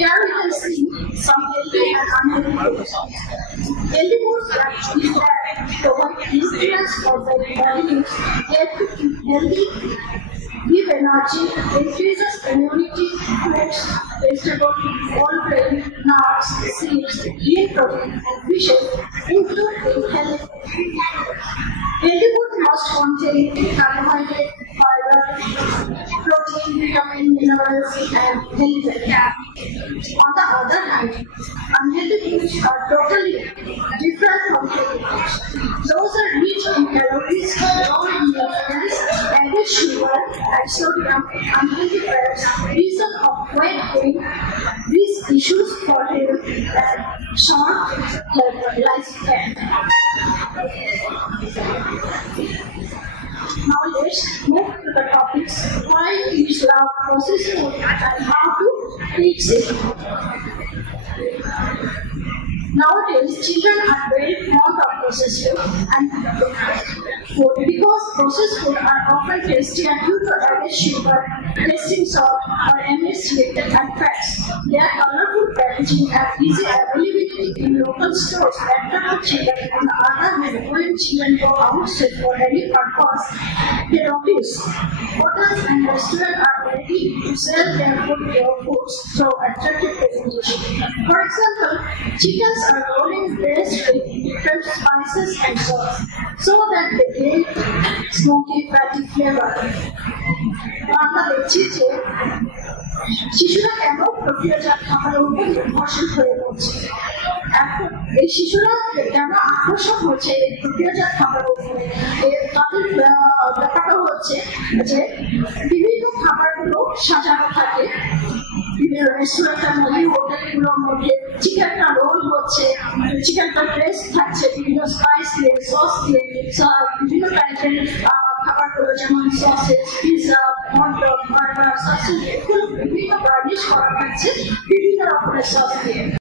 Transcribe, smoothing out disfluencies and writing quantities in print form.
Here we can see some healthy and unhealthy foods. Healthy foods actually provide nutrients for the body, help to keep healthy, give energy, increases immunity, fruits, vegetables, whole grain, nuts, seeds, lean protein, and fishes include in healthy. Healthy food must contain carbohydrate, fiber, protein, vitamin, minerals, and healthy fat. On the other hand, unhealthy foods are totally different from healthy foods. Those are rich in calories, low in nutrients, added sugar, and sodium, unhealthy fats, reason of weight gain, risk issues for health, and short lifespan. Now let's move to the topics why kids love processed food and how to fix it. Nowadays, children are very fond of processed food and food because processed food are often tasty and due to added sugar, tasting salt, or MSG and fats. Their colorful packaging and easy availability in local stores attract children. On the other hand, when children go outside for any purpose, they notice hotels and restaurants are ready to sell their foods through attractive presentation. For example, chickens are rolling dressed with different spices and sauce so that they gain smoky, fatty flavor. আমরা দেখছি যে শিশুরা কেন প্রক্রিয়াজাত খাবারের উপর নির্ভরশীল হয়ে পড়ছে। এখন এই শিশুরা কেন আকর্ষণ হচ্ছে এই প্রক্রিয়াজাত খাবারের উপরে, তাদের ব্যাপারটা হচ্ছে যে বিভিন্ন খাবারগুলো সাজানো থাকে বিভিন্ন রেস্টুরেন্টের মধ্যে, হোটেলগুলোর মধ্যে চিকেনটা রোল হচ্ছে, চিকেনটা ড্রেস থাকছে বিভিন্ন স্পাইস দিয়ে, সস দিয়ে, বিভিন্ন টাইপের খাবারগুলো যেমন sausage, pizza, hot dog, burger, sausage, এগুলো বিভিন্ন গার্নিশ করা থাকছে বিভিন্ন রকমের সস দিয়ে।